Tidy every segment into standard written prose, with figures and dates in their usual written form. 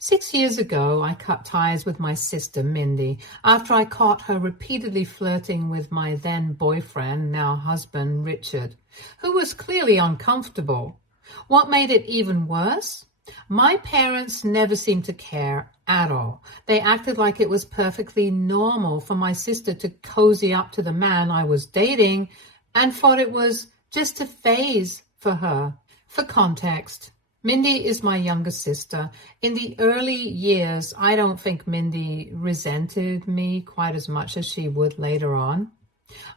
6 years ago, I cut ties with my sister, Mindy, after I caught her repeatedly flirting with my then boyfriend, now husband, Richard, who was clearly uncomfortable. What made it even worse? My parents never seemed to care at all. They acted like it was perfectly normal for my sister to cozy up to the man I was dating and thought it was just a phase for her. For context, Mindy is my younger sister. In the early years, I don't think Mindy resented me quite as much as she would later on.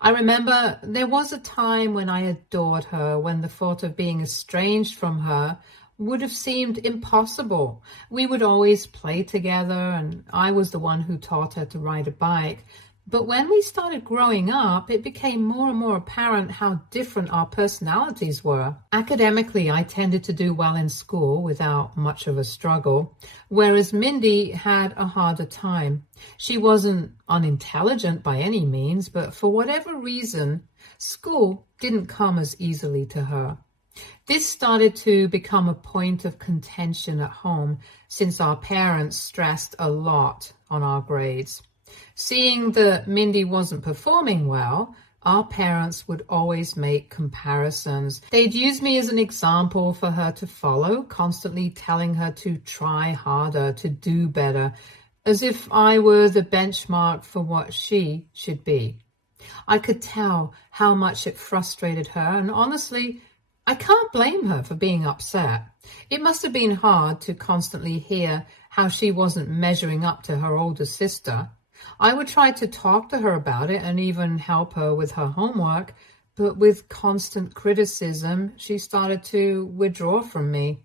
I remember there was a time when I adored her, when the thought of being estranged from her would have seemed impossible. We would always play together, and I was the one who taught her to ride a bike. But when we started growing up, it became more and more apparent how different our personalities were. Academically, I tended to do well in school without much of a struggle, whereas Mindy had a harder time. She wasn't unintelligent by any means, but for whatever reason, school didn't come as easily to her. This started to become a point of contention at home since our parents stressed a lot on our grades. Seeing that Mindy wasn't performing well, our parents would always make comparisons. They'd use me as an example for her to follow, constantly telling her to try harder, to do better, as if I were the benchmark for what she should be. I could tell how much it frustrated her, and honestly, I can't blame her for being upset. It must have been hard to constantly hear how she wasn't measuring up to her older sister. I would try to talk to her about it and even help her with her homework, but with constant criticism, she started to withdraw from me.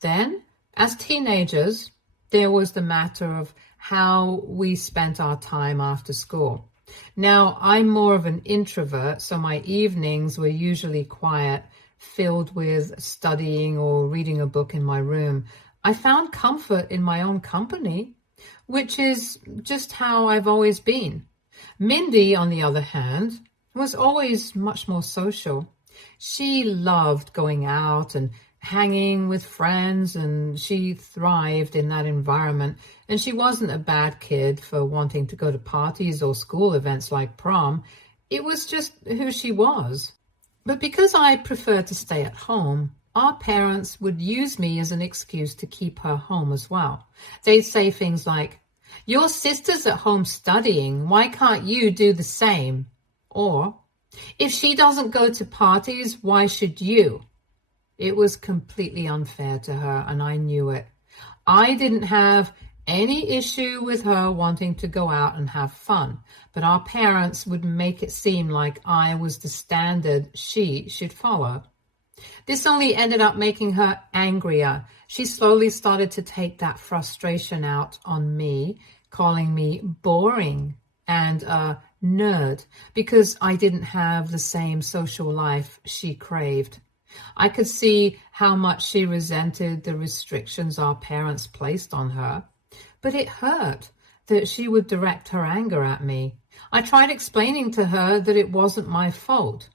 Then, as teenagers, there was the matter of how we spent our time after school. Now, I'm more of an introvert, so my evenings were usually quiet, filled with studying or reading a book in my room. I found comfort in my own company, which is just how I've always been. Mindy, on the other hand, was always much more social. She loved going out and hanging with friends, and she thrived in that environment. And she wasn't a bad kid for wanting to go to parties or school events like prom. It was just who she was. But because I preferred to stay at home, our parents would use me as an excuse to keep her home as well. They'd say things like, "Your sister's at home studying, why can't you do the same?" Or, "If she doesn't go to parties, why should you?" It was completely unfair to her, and I knew it. I didn't have any issue with her wanting to go out and have fun, but our parents would make it seem like I was the standard she should follow. This only ended up making her angrier. She slowly started to take that frustration out on me, calling me boring and a nerd because I didn't have the same social life she craved. I could see how much she resented the restrictions our parents placed on her, but it hurt that she would direct her anger at me. I tried explaining to her that it wasn't my fault,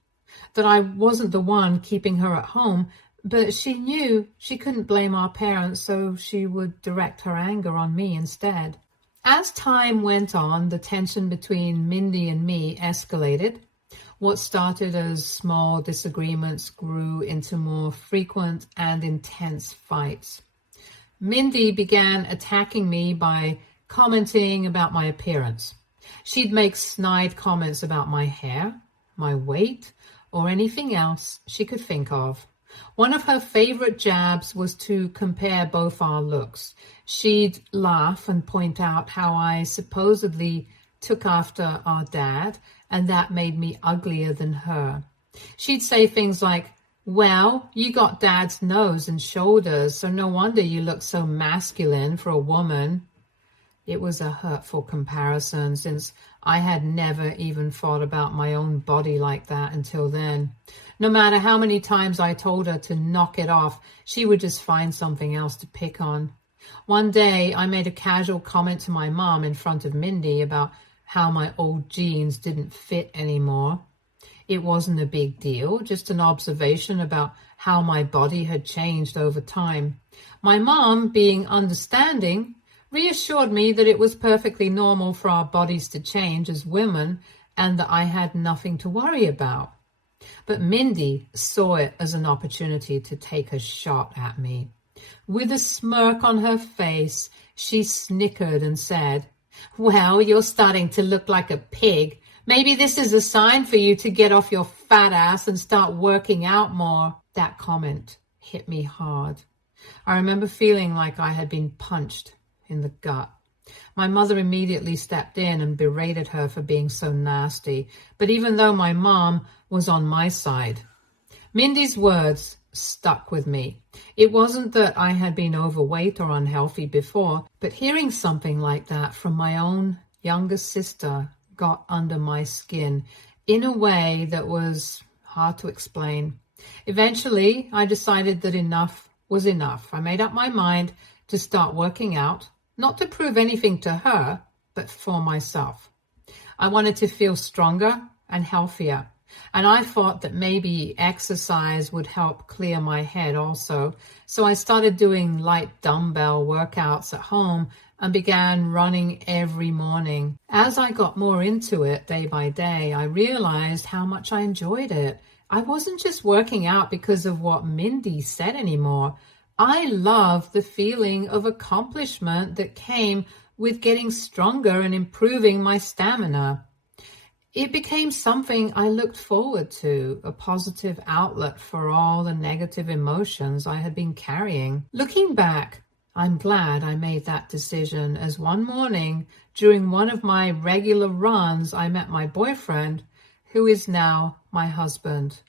that I wasn't the one keeping her at home, but she knew she couldn't blame our parents, so she would direct her anger on me instead. As time went on, the tension between Mindy and me escalated. What started as small disagreements grew into more frequent and intense fights. Mindy began attacking me by commenting about my appearance. She'd make snide comments about my hair, my weight, or anything else she could think of. One of her favorite jabs was to compare both our looks. She'd laugh and point out how I supposedly took after our dad, and that made me uglier than her. She'd say things like, "Well, you got dad's nose and shoulders, so no wonder you look so masculine for a woman." It was a hurtful comparison, since I had never even thought about my own body like that until then. No matter how many times I told her to knock it off, she would just find something else to pick on. One day, I made a casual comment to my mom in front of Mindy about how my old jeans didn't fit anymore. It wasn't a big deal, just an observation about how my body had changed over time. My mom, being understanding, reassured me that it was perfectly normal for our bodies to change as women and that I had nothing to worry about. But Mindy saw it as an opportunity to take a shot at me. With a smirk on her face, she snickered and said, "Well, you're starting to look like a pig. Maybe this is a sign for you to get off your fat ass and start working out more." That comment hit me hard. I remember feeling like I had been punched in the gut. My mother immediately stepped in and berated her for being so nasty. But even though my mom was on my side, Mindy's words stuck with me. It wasn't that I had been overweight or unhealthy before, but hearing something like that from my own younger sister got under my skin in a way that was hard to explain. Eventually, I decided that enough was enough. I made up my mind to start working out, not to prove anything to her, but for myself. I wanted to feel stronger and healthier, and I thought that maybe exercise would help clear my head also. So I started doing light dumbbell workouts at home and began running every morning. As I got more into it day by day, I realized how much I enjoyed it. I wasn't just working out because of what Mindy said anymore. I loved the feeling of accomplishment that came with getting stronger and improving my stamina. It became something I looked forward to, a positive outlet for all the negative emotions I had been carrying. Looking back, I'm glad I made that decision, as one morning during one of my regular runs, I met my boyfriend, who is now my husband.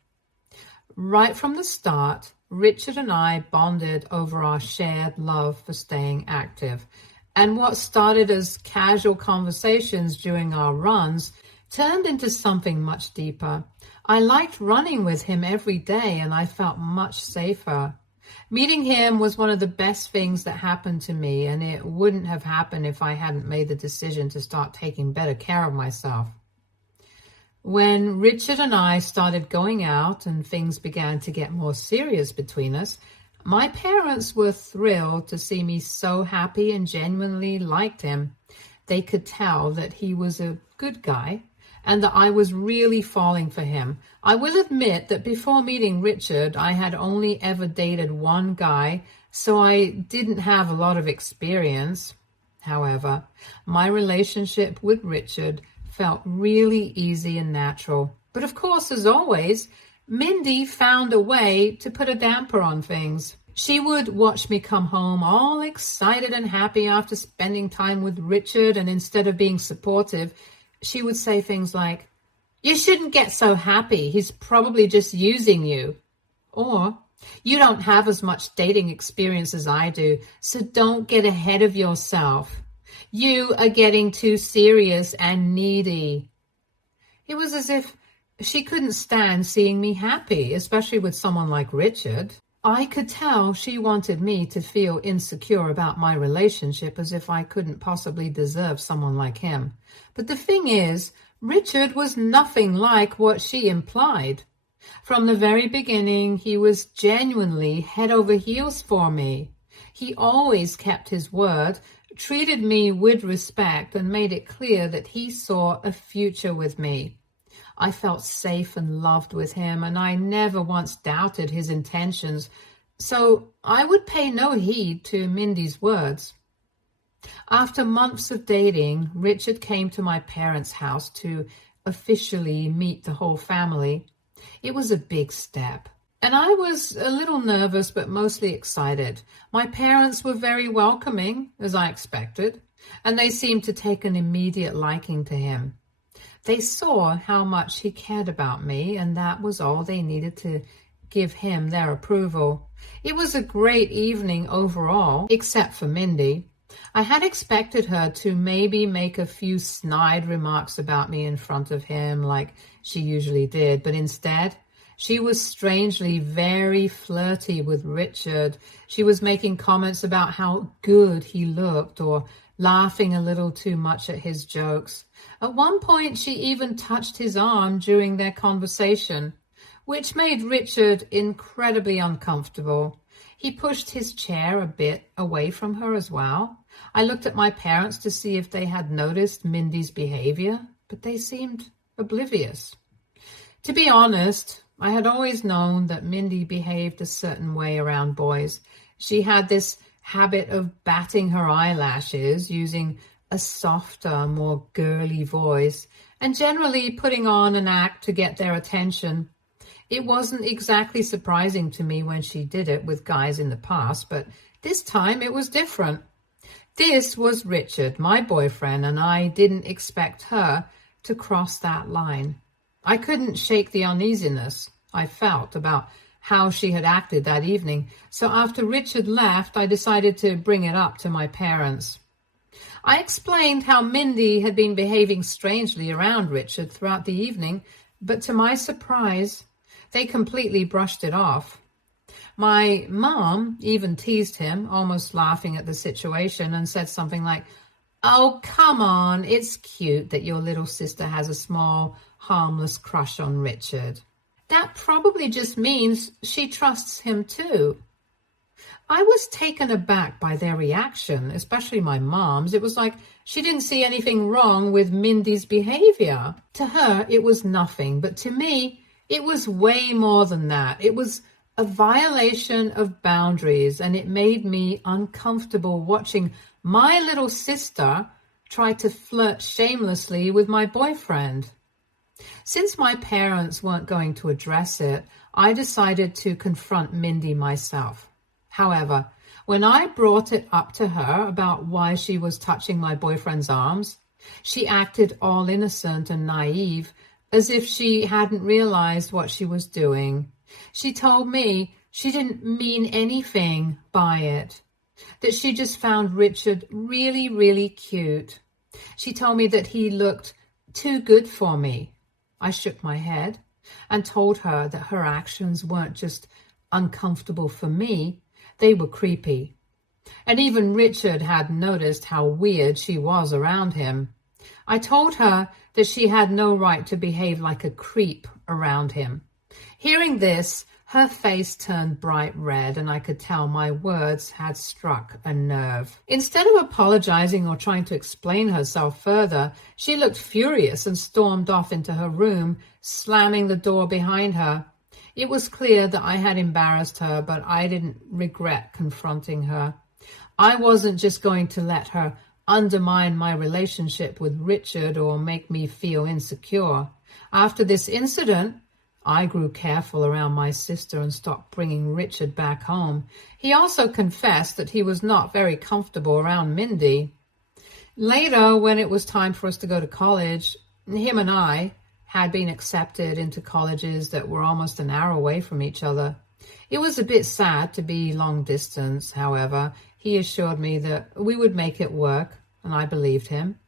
Right from the start, Richard and I bonded over our shared love for staying active. And what started as casual conversations during our runs turned into something much deeper. I liked running with him every day, and I felt much safer. Meeting him was one of the best things that happened to me, and it wouldn't have happened if I hadn't made the decision to start taking better care of myself. When Richard and I started going out and things began to get more serious between us, my parents were thrilled to see me so happy and genuinely liked him. They could tell that he was a good guy and that I was really falling for him. I will admit that before meeting Richard, I had only ever dated one guy, so I didn't have a lot of experience. However, my relationship with Richard felt really easy and natural. But of course, as always, Mindy found a way to put a damper on things. She would watch me come home all excited and happy after spending time with Richard, and instead of being supportive, she would say things like, "You shouldn't get so happy. He's probably just using you." Or, "You don't have as much dating experience as I do, so don't get ahead of yourself. You are getting too serious and needy." It was as if she couldn't stand seeing me happy, especially with someone like Richard. I could tell she wanted me to feel insecure about my relationship, as if I couldn't possibly deserve someone like him. But the thing is, Richard was nothing like what she implied. From the very beginning, he was genuinely head over heels for me. He always kept his word, treated me with respect, and made it clear that he saw a future with me. I felt safe and loved with him, and I never once doubted his intentions, so I would pay no heed to Mindy's words. After months of dating, Richard came to my parents' house to officially meet the whole family. It was a big step, and I was a little nervous but mostly excited. My parents were very welcoming, as I expected, and they seemed to take an immediate liking to him. They saw how much he cared about me, and that was all they needed to give him their approval. It was a great evening overall, except for Mindy. I had expected her to maybe make a few snide remarks about me in front of him, like she usually did, but instead, She was strangely very flirty with Richard. She was making comments about how good he looked or laughing a little too much at his jokes. At one point, she even touched his arm during their conversation, which made Richard incredibly uncomfortable. He pushed his chair a bit away from her as well. I looked at my parents to see if they had noticed Mindy's behavior, but they seemed oblivious. To be honest, I had always known that Mindy behaved a certain way around boys. She had this habit of batting her eyelashes, using a softer, more girly voice, and generally putting on an act to get their attention. It wasn't exactly surprising to me when she did it with guys in the past, but this time it was different. This was Richard, my boyfriend, and I didn't expect her to cross that line. I couldn't shake the uneasiness I felt about how she had acted that evening, so after Richard left, I decided to bring it up to my parents. I explained how Mindy had been behaving strangely around Richard throughout the evening, but to my surprise, they completely brushed it off. My mom even teased him, almost laughing at the situation, and said something like, "Oh, come on, it's cute that your little sister has a small, harmless crush on Richard. That probably just means she trusts him too." I was taken aback by their reaction, especially my mom's. It was like she didn't see anything wrong with Mindy's behavior. To her, it was nothing, but to me, it was way more than that. It was a violation of boundaries, and it made me uncomfortable watching my little sister try to flirt shamelessly with my boyfriend. Since my parents weren't going to address it, I decided to confront Mindy myself. However, when I brought it up to her about why she was touching my boyfriend's arms, she acted all innocent and naive, as if she hadn't realized what she was doing. She told me she didn't mean anything by it, that she just found Richard really, really cute. She told me that he looked too good for me. I shook my head and told her that her actions weren't just uncomfortable for me, they were creepy. And even Richard had noticed how weird she was around him. I told her that she had no right to behave like a creep around him. Hearing this, her face turned bright red, and I could tell my words had struck a nerve. Instead of apologizing or trying to explain herself further, she looked furious and stormed off into her room, slamming the door behind her. It was clear that I had embarrassed her, but I didn't regret confronting her. I wasn't just going to let her undermine my relationship with Richard or make me feel insecure. After this incident, I grew careful around my sister and stopped bringing Richard back home. He also confessed that he was not very comfortable around Mindy. Later, when it was time for us to go to college, him and I had been accepted into colleges that were almost an hour away from each other. It was a bit sad to be long distance, however. He assured me that we would make it work, and I believed him.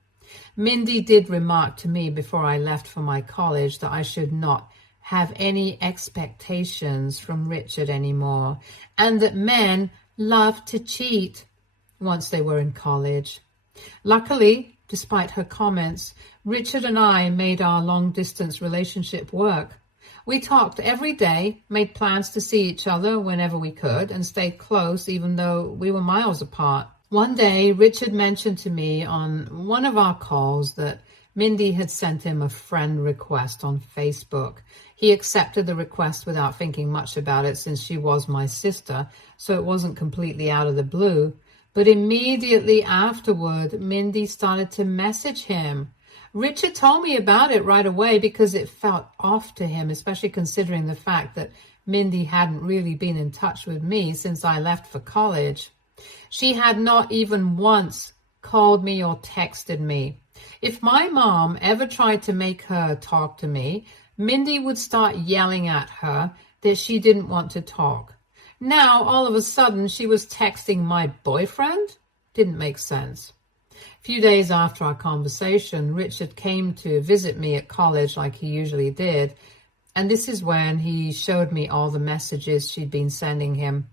Mindy did remark to me before I left for my college that I should not have any expectations from Richard anymore, and that men loved to cheat once they were in college. Luckily, despite her comments, Richard and I made our long-distance relationship work. We talked every day, made plans to see each other whenever we could, and stayed close even though we were miles apart. One day, Richard mentioned to me on one of our calls that Mindy had sent him a friend request on Facebook. He accepted the request without thinking much about it since she was my sister, so it wasn't completely out of the blue. But immediately afterward, Mindy started to message him. Richard told me about it right away because it felt off to him, especially considering the fact that Mindy hadn't really been in touch with me since I left for college. She had not even once called me or texted me. If my mom ever tried to make her talk to me, Mindy would start yelling at her that she didn't want to talk. Now, all of a sudden, she was texting my boyfriend? Didn't make sense. A few days after our conversation, Richard came to visit me at college like he usually did, And this is when he showed me all the messages she'd been sending him.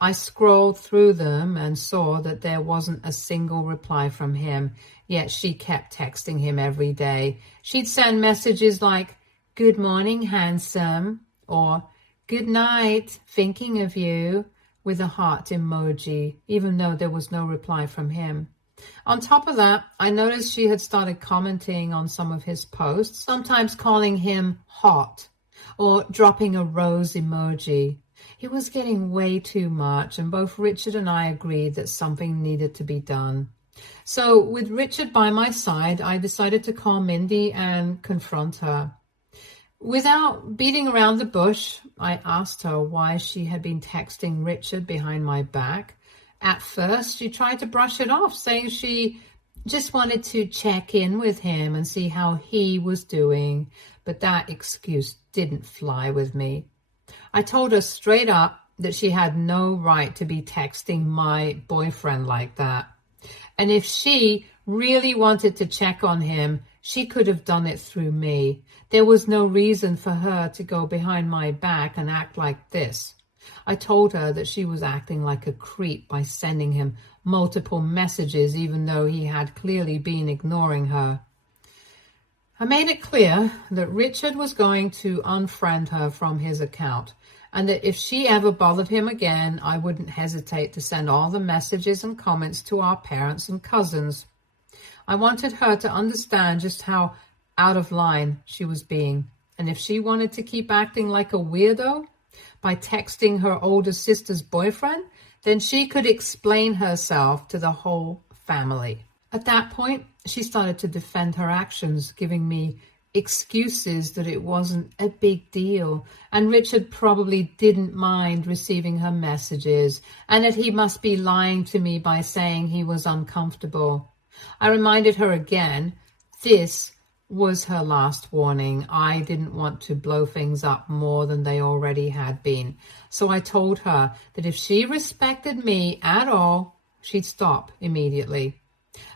I scrolled through them and saw that there wasn't a single reply from him, yet she kept texting him every day. She'd send messages like, "Good morning, handsome," or "Good night, thinking of you," with a heart emoji, even though there was no reply from him. On top of that, I noticed she had started commenting on some of his posts, sometimes calling him hot or dropping a rose emoji. It was getting way too much, and both Richard and I agreed that something needed to be done. So with Richard by my side, I decided to call Mindy and confront her. Without beating around the bush, I asked her why she had been texting Richard behind my back. At first, she tried to brush it off, saying she just wanted to check in with him and see how he was doing, but that excuse didn't fly with me. I told her straight up that she had no right to be texting my boyfriend like that. And if she really wanted to check on him, she could have done it through me. There was no reason for her to go behind my back and act like this. I told her that she was acting like a creep by sending him multiple messages, even though he had clearly been ignoring her. I made it clear that Richard was going to unfriend her from his account, and that if she ever bothered him again, I wouldn't hesitate to send all the messages and comments to our parents and cousins. I wanted her to understand just how out of line she was being, and if she wanted to keep acting like a weirdo by texting her older sister's boyfriend, then she could explain herself to the whole family. At that point, she started to defend her actions, giving me excuses that it wasn't a big deal, and Richard probably didn't mind receiving her messages, and that he must be lying to me by saying he was uncomfortable. I reminded her again, this was her last warning. I didn't want to blow things up more than they already had been. So I told her that if she respected me at all, she'd stop immediately.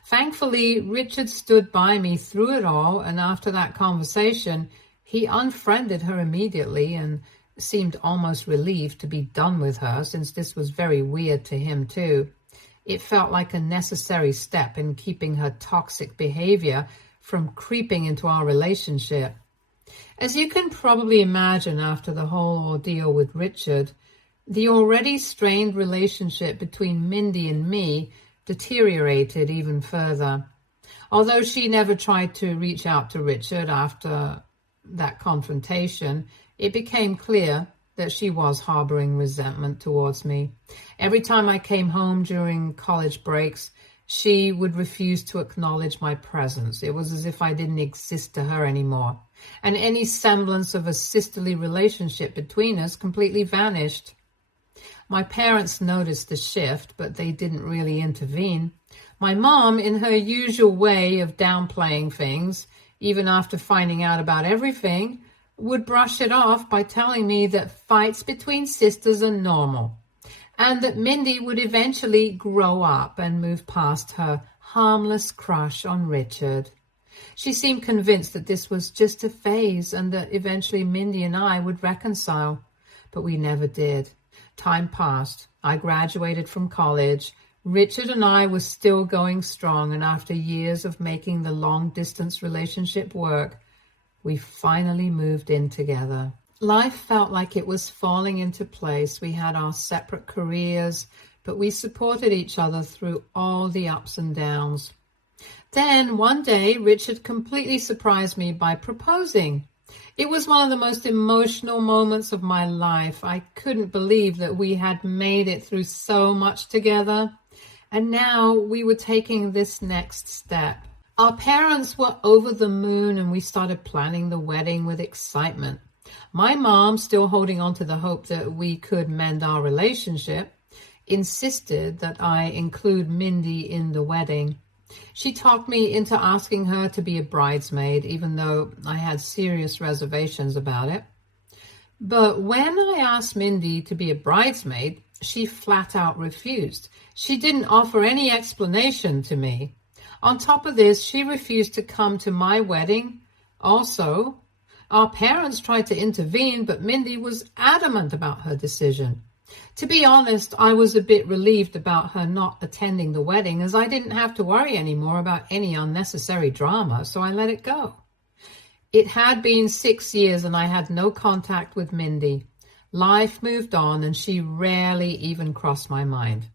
Thankfully, Richard stood by me through it all, and after that conversation, he unfriended her immediately and seemed almost relieved to be done with her, since this was very weird to him too. It felt like a necessary step in keeping her toxic behavior from creeping into our relationship. As you can probably imagine, after the whole ordeal with Richard, the already strained relationship between Mindy and me deteriorated even further. Although she never tried to reach out to Richard after that confrontation, it became clear that she was harboring resentment towards me. Every time I came home during college breaks, she would refuse to acknowledge my presence. It was as if I didn't exist to her anymore, and any semblance of a sisterly relationship between us completely vanished. My parents noticed the shift, but they didn't really intervene. My mom, in her usual way of downplaying things, even after finding out about everything, would brush it off by telling me that fights between sisters are normal, and that Mindy would eventually grow up and move past her harmless crush on Richard. She seemed convinced that this was just a phase and that eventually Mindy and I would reconcile, but we never did. Time passed. I graduated from college. Richard and I were still going strong, and after years of making the long-distance relationship work, we finally moved in together. Life felt like it was falling into place. We had our separate careers, but we supported each other through all the ups and downs. Then one day, Richard completely surprised me by proposing. It was one of the most emotional moments of my life. I couldn't believe that we had made it through so much together, and now we were taking this next step. Our parents were over the moon, and we started planning the wedding with excitement. My mom, still holding on to the hope that we could mend our relationship, insisted that I include Mindy in the wedding. She talked me into asking her to be a bridesmaid, even though I had serious reservations about it. But when I asked Mindy to be a bridesmaid, she flat out refused. She didn't offer any explanation to me. On top of this, she refused to come to my wedding also, Our parents tried to intervene, but Mindy was adamant about her decision. To be honest, I was a bit relieved about her not attending the wedding, as I didn't have to worry anymore about any unnecessary drama, so I let it go. It had been 6 years and I had no contact with Mindy. Life moved on and she rarely even crossed my mind.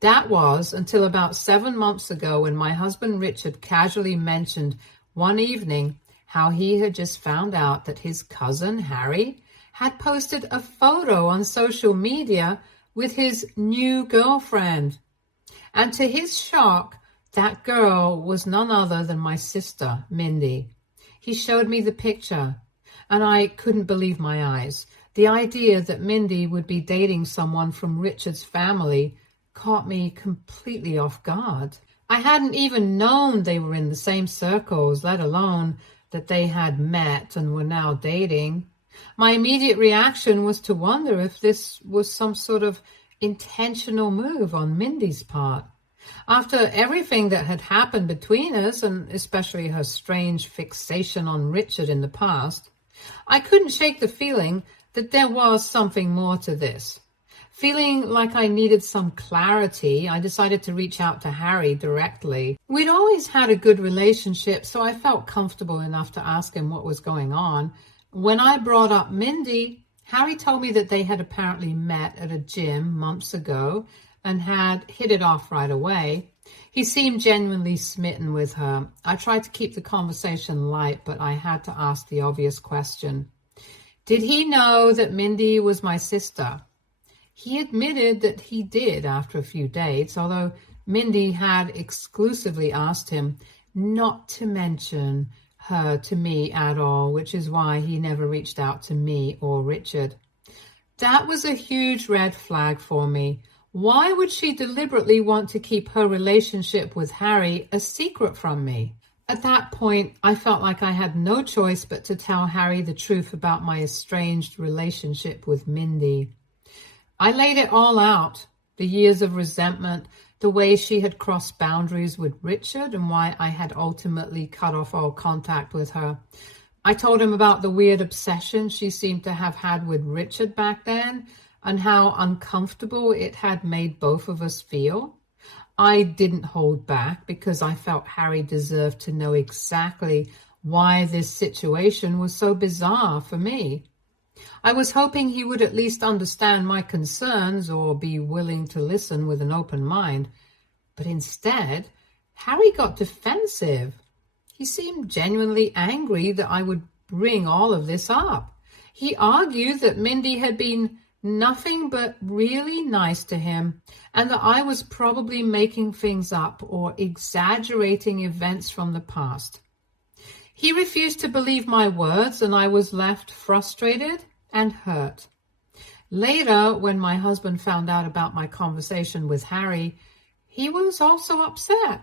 That was until about 7 months ago when my husband Richard casually mentioned one evening how he had just found out that his cousin Harry had posted a photo on social media with his new girlfriend. And to his shock, that girl was none other than my sister, Mindy. He showed me the picture, and I couldn't believe my eyes. The idea that Mindy would be dating someone from Richard's family caught me completely off guard. I hadn't even known they were in the same circles, let alone that they had met and were now dating. My immediate reaction was to wonder if this was some sort of intentional move on Mindy's part. After everything that had happened between us, and especially her strange fixation on Richard in the past, I couldn't shake the feeling that there was something more to this. Feeling like I needed some clarity, I decided to reach out to Harry directly. We'd always had a good relationship, so I felt comfortable enough to ask him what was going on. When I brought up Mindy, Harry told me that they had apparently met at a gym months ago and had hit it off right away. He seemed genuinely smitten with her. I tried to keep the conversation light, but I had to ask the obvious question. Did he know that Mindy was my sister? He admitted that he did after a few dates, although Mindy had exclusively asked him not to mention her to me at all, which is why he never reached out to me or Richard. That was a huge red flag for me. Why would she deliberately want to keep her relationship with Harry a secret from me? At that point, I felt like I had no choice but to tell Harry the truth about my estranged relationship with Mindy. I laid it all out, the years of resentment, the way she had crossed boundaries with Richard, and why I had ultimately cut off all contact with her. I told him about the weird obsession she seemed to have had with Richard back then, and how uncomfortable it had made both of us feel. I didn't hold back because I felt Harry deserved to know exactly why this situation was so bizarre for me. I was hoping he would at least understand my concerns or be willing to listen with an open mind. But instead, Harry got defensive. He seemed genuinely angry that I would bring all of this up. He argued that Mindy had been nothing but really nice to him, and that I was probably making things up or exaggerating events from the past. He refused to believe my words, and I was left frustrated and hurt. Later, when my husband found out about my conversation with Harry, he was also upset.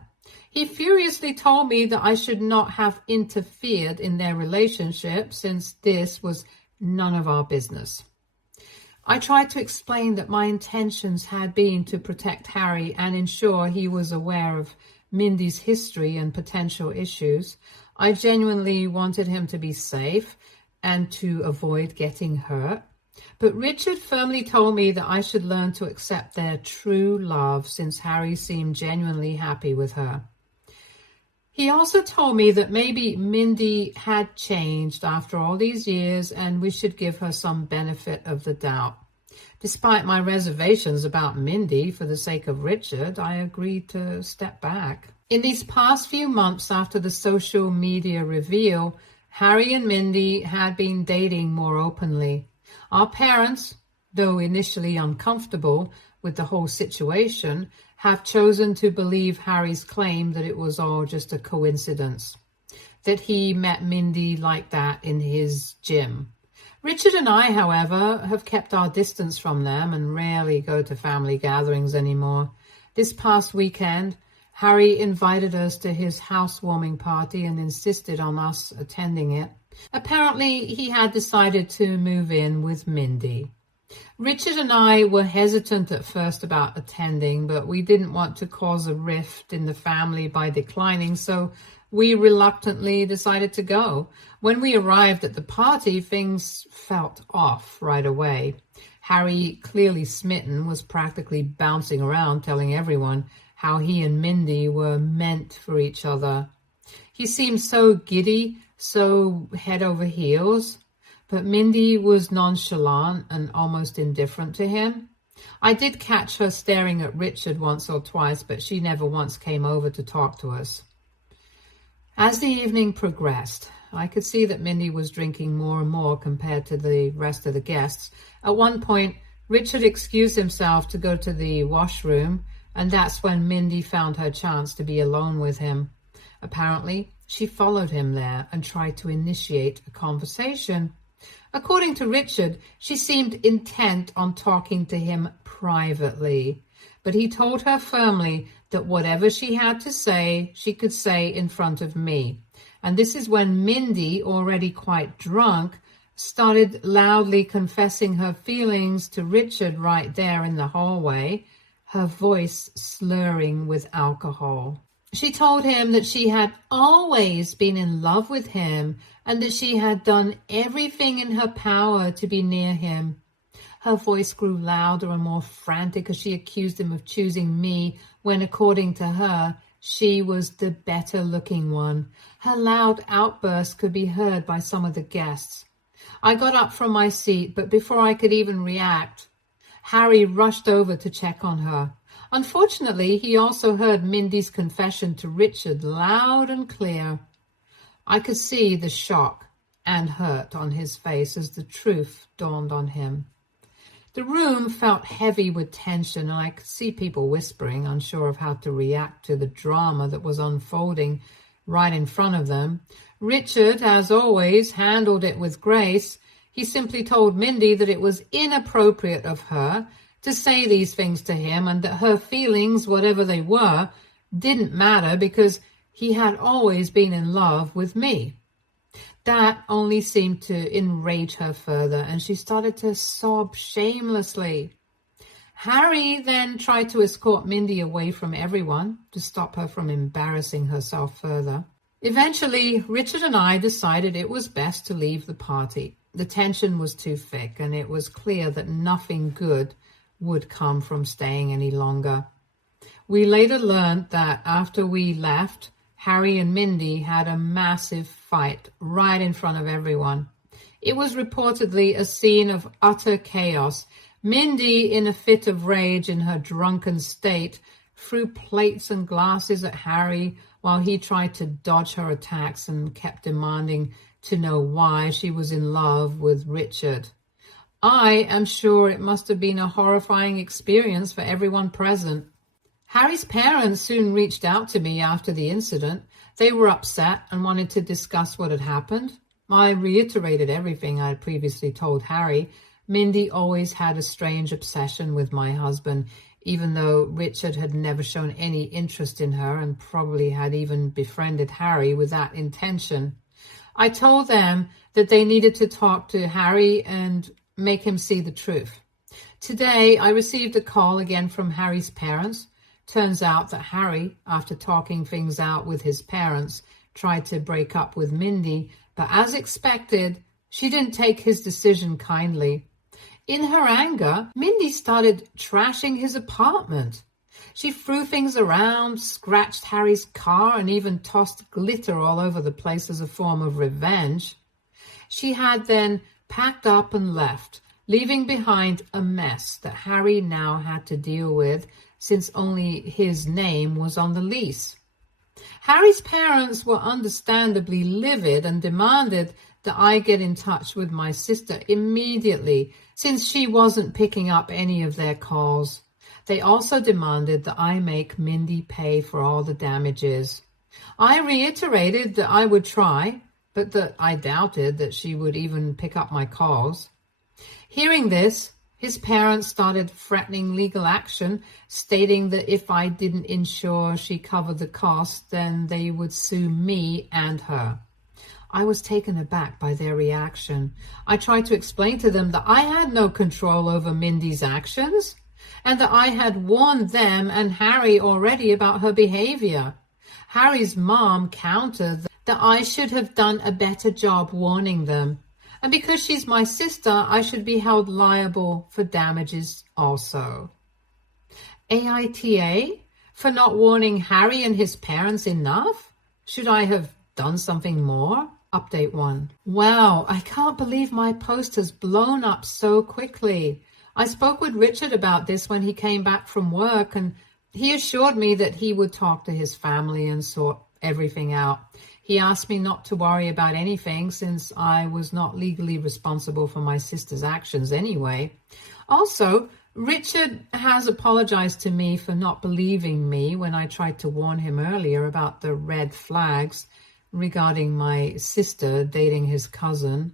He furiously told me that I should not have interfered in their relationship since this was none of our business. I tried to explain that my intentions had been to protect Harry and ensure he was aware of Mindy's history and potential issues. I genuinely wanted him to be safe and to avoid getting hurt. But Richard firmly told me that I should learn to accept their true love since Harry seemed genuinely happy with her. He also told me that maybe Mindy had changed after all these years and we should give her some benefit of the doubt. Despite my reservations about Mindy for the sake of Richard, I agreed to step back. In these past few months after the social media reveal, Harry and Mindy had been dating more openly. Our parents, though initially uncomfortable with the whole situation, have chosen to believe Harry's claim that it was all just a coincidence, that he met Mindy like that in his gym. Richard and I, however, have kept our distance from them and rarely go to family gatherings anymore. This past weekend, Harry invited us to his housewarming party and insisted on us attending it. Apparently, he had decided to move in with Mindy. Richard and I were hesitant at first about attending, but we didn't want to cause a rift in the family by declining, so we reluctantly decided to go. When we arrived at the party, things felt off right away. Harry, clearly smitten, was practically bouncing around telling everyone how he and Mindy were meant for each other. He seemed so giddy, so head over heels, but Mindy was nonchalant and almost indifferent to him. I did catch her staring at Richard once or twice, but she never once came over to talk to us. As the evening progressed, I could see that Mindy was drinking more and more compared to the rest of the guests. At one point, Richard excused himself to go to the washroom, and that's when Mindy found her chance to be alone with him. Apparently, she followed him there and tried to initiate a conversation. According to Richard, she seemed intent on talking to him privately, but he told her firmly that whatever she had to say, she could say in front of me. And this is when Mindy, already quite drunk, started loudly confessing her feelings to Richard right there in the hallway, her voice slurring with alcohol. She told him that she had always been in love with him and that she had done everything in her power to be near him. Her voice grew louder and more frantic as she accused him of choosing me when, according to her, she was the better-looking one. Her loud outburst could be heard by some of the guests. I got up from my seat, but before I could even react, Harry rushed over to check on her. Unfortunately, he also heard Mindy's confession to Richard loud and clear. I could see the shock and hurt on his face as the truth dawned on him. The room felt heavy with tension, and I could see people whispering, unsure of how to react to the drama that was unfolding right in front of them. Richard, as always, handled it with grace. He simply told Mindy that it was inappropriate of her to say these things to him and that her feelings, whatever they were, didn't matter because he had always been in love with me. That only seemed to enrage her further, and she started to sob shamelessly. Harry then tried to escort Mindy away from everyone to stop her from embarrassing herself further. Eventually, Richard and I decided it was best to leave the party. The tension was too thick, and it was clear that nothing good would come from staying any longer. We later learned that after we left, Harry and Mindy had a massive fight right in front of everyone. It was reportedly a scene of utter chaos. Mindy, in a fit of rage in her drunken state, threw plates and glasses at Harry while he tried to dodge her attacks and kept demanding to know why she was in love with Richard. I am sure it must have been a horrifying experience for everyone present. Harry's parents soon reached out to me after the incident. They were upset and wanted to discuss what had happened. I reiterated everything I had previously told Harry. Mindy always had a strange obsession with my husband, even though Richard had never shown any interest in her and probably had even befriended Harry with that intention. I told them that they needed to talk to Harry and make him see the truth. Today, I received a call again from Harry's parents. Turns out that Harry, after talking things out with his parents, tried to break up with Mindy, but as expected, she didn't take his decision kindly. In her anger, Mindy started trashing his apartment. She threw things around, scratched Harry's car, and even tossed glitter all over the place as a form of revenge. She had then packed up and left, leaving behind a mess that Harry now had to deal with, since only his name was on the lease. Harry's parents were understandably livid and demanded that I get in touch with my sister immediately, since she wasn't picking up any of their calls. They also demanded that I make Mindy pay for all the damages. I reiterated that I would try, but that I doubted that she would even pick up my calls. Hearing this, his parents started threatening legal action, stating that if I didn't ensure she covered the cost, then they would sue me and her. I was taken aback by their reaction. I tried to explain to them that I had no control over Mindy's actions and that I had warned them and Harry already about her behavior. Harry's mom countered that I should have done a better job warning them. And because she's my sister, I should be held liable for damages also. AITA? For not warning Harry and his parents enough? Should I have done something more? Update 1. Wow, I can't believe my post has blown up so quickly. I spoke with Richard about this when he came back from work, and he assured me that he would talk to his family and sort everything out. He asked me not to worry about anything since I was not legally responsible for my sister's actions anyway. Also, Richard has apologized to me for not believing me when I tried to warn him earlier about the red flags regarding my sister dating his cousin.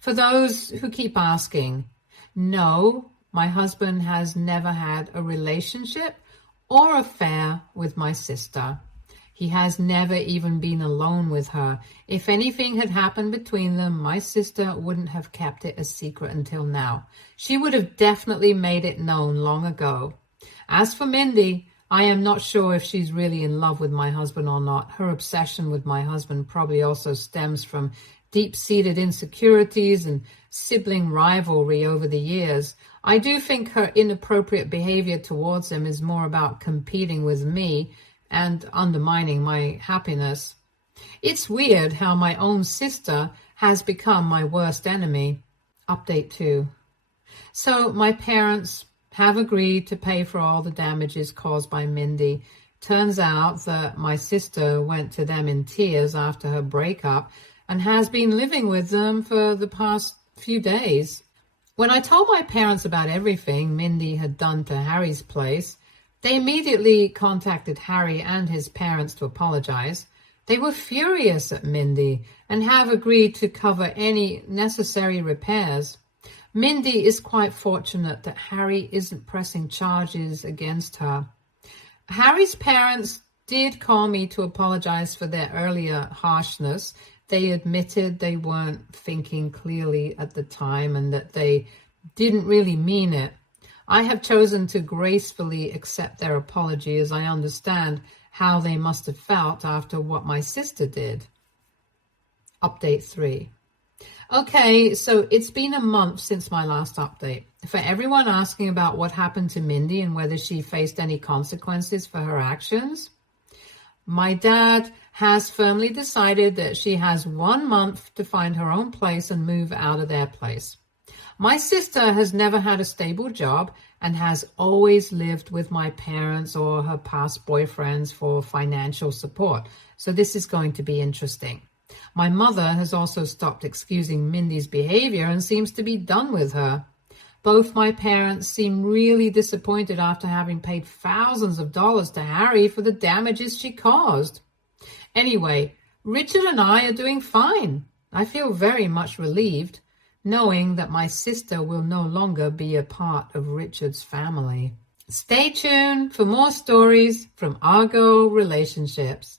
For those who keep asking, no, my husband has never had a relationship or affair with my sister. He has never even been alone with her. If anything had happened between them, my sister wouldn't have kept it a secret until now. She would have definitely made it known long ago. As for Mindy, I am not sure if she's really in love with my husband or not. Her obsession with my husband probably also stems from deep-seated insecurities and sibling rivalry over the years. I do think her inappropriate behavior towards him is more about competing with me and undermining my happiness. It's weird how my own sister has become my worst enemy. Update 2. So my parents have agreed to pay for all the damages caused by Mindy. Turns out that my sister went to them in tears after her breakup and has been living with them for the past few days. When I told my parents about everything Mindy had done to Harry's place, they immediately contacted Harry and his parents to apologize. They were furious at Mindy and have agreed to cover any necessary repairs. Mindy is quite fortunate that Harry isn't pressing charges against her. Harry's parents did call me to apologize for their earlier harshness. They admitted they weren't thinking clearly at the time and that they didn't really mean it. I have chosen to gracefully accept their apology as I understand how they must have felt after what my sister did. Update 3. Okay, so it's been a month since my last update. For everyone asking about what happened to Mindy and whether she faced any consequences for her actions, my dad has firmly decided that she has 1 month to find her own place and move out of their place. My sister has never had a stable job and has always lived with my parents or her past boyfriends for financial support. So this is going to be interesting. My mother has also stopped excusing Mindy's behavior and seems to be done with her. Both my parents seem really disappointed after having paid thousands of dollars to Harry for the damages she caused. Anyway, Richard and I are doing fine. I feel very much relieved, knowing that my sister will no longer be a part of Richard's family. Stay tuned for more stories from Argo Relationships.